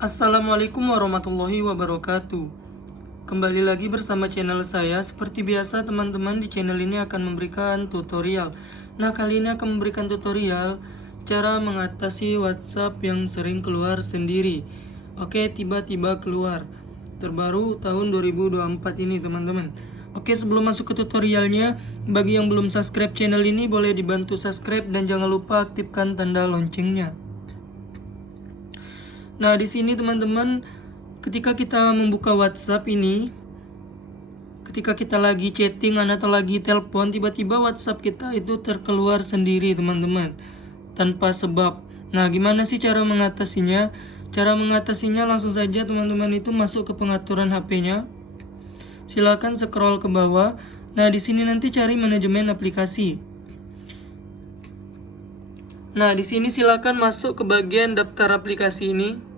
Assalamualaikum warahmatullahi wabarakatuh. Kembali lagi bersama channel saya. Seperti biasa teman-teman, di channel ini akan memberikan tutorial. Nah, kali ini akan memberikan tutorial cara mengatasi WhatsApp yang sering keluar sendiri. Oke, tiba-tiba keluar. Terbaru tahun 2024 ini teman-teman. Oke, sebelum masuk ke tutorialnya, bagi yang belum subscribe channel ini boleh dibantu subscribe dan jangan lupa aktifkan tanda loncengnya. Nah, di sini teman-teman, ketika kita membuka WhatsApp ini, ketika kita lagi chatting atau lagi telepon, tiba-tiba WhatsApp kita itu terkeluar sendiri, teman-teman, tanpa sebab. Nah, gimana sih cara mengatasinya? Cara mengatasinya langsung saja teman-teman itu masuk ke pengaturan HP-nya. Silakan scroll ke bawah. Nah, di sini nanti cari manajemen aplikasi. Nah, di sini silakan masuk ke bagian daftar aplikasi ini.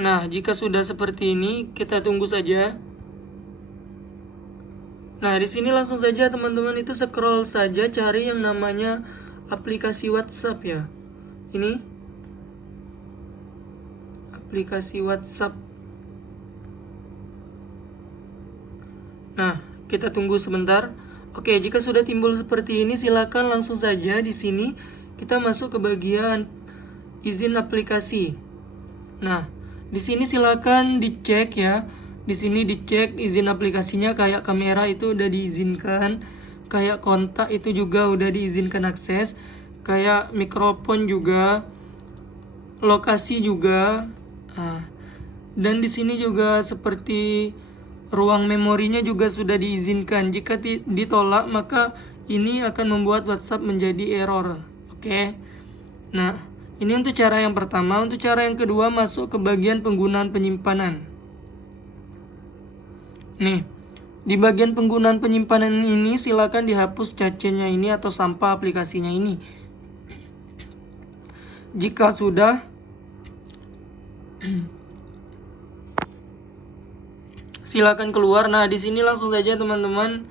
Nah, jika sudah seperti ini, kita tunggu saja. Nah, di sini langsung saja teman-teman itu scroll saja, cari yang namanya aplikasi WhatsApp ya. Ini aplikasi WhatsApp. Nah, kita tunggu sebentar. Oke, jika sudah timbul seperti ini, silakan langsung saja di sini kita masuk ke bagian izin aplikasi. Nah, di sini silakan dicek ya. Di sini dicek izin aplikasinya, kayak kamera itu udah diizinkan, kayak kontak itu juga udah diizinkan akses, kayak mikrofon juga, lokasi juga. Nah, dan di sini juga seperti ruang memorinya juga sudah diizinkan. Jika ditolak, maka ini akan membuat WhatsApp menjadi error. Oke. Nah, ini untuk cara yang pertama. Untuk cara yang kedua, masuk ke bagian penggunaan penyimpanan. Nih, di bagian penggunaan penyimpanan ini silakan dihapus cacenya ini atau sampah aplikasinya ini. Jika sudah, silakan keluar. Nah, di sini langsung saja teman-teman,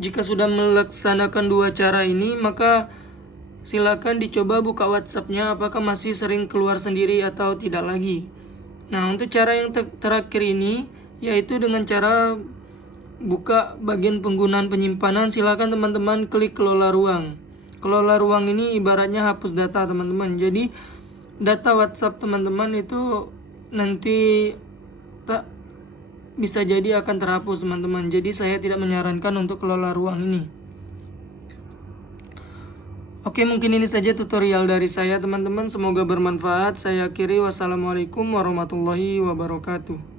jika sudah melaksanakan dua cara ini, maka silakan dicoba buka WhatsApp-nya apakah masih sering keluar sendiri atau tidak lagi. Nah, untuk cara yang terakhir ini, yaitu dengan cara buka bagian penggunaan penyimpanan, silakan teman-teman klik kelola ruang. Kelola ruang ini ibaratnya hapus data teman-teman. Jadi data WhatsApp teman-teman itu nanti tak bisa jadi akan terhapus teman-teman. Jadi saya tidak menyarankan untuk kelola ruang ini. Oke, mungkin ini saja tutorial dari saya teman-teman. Semoga bermanfaat. Saya akhiri. Wassalamualaikum warahmatullahi wabarakatuh.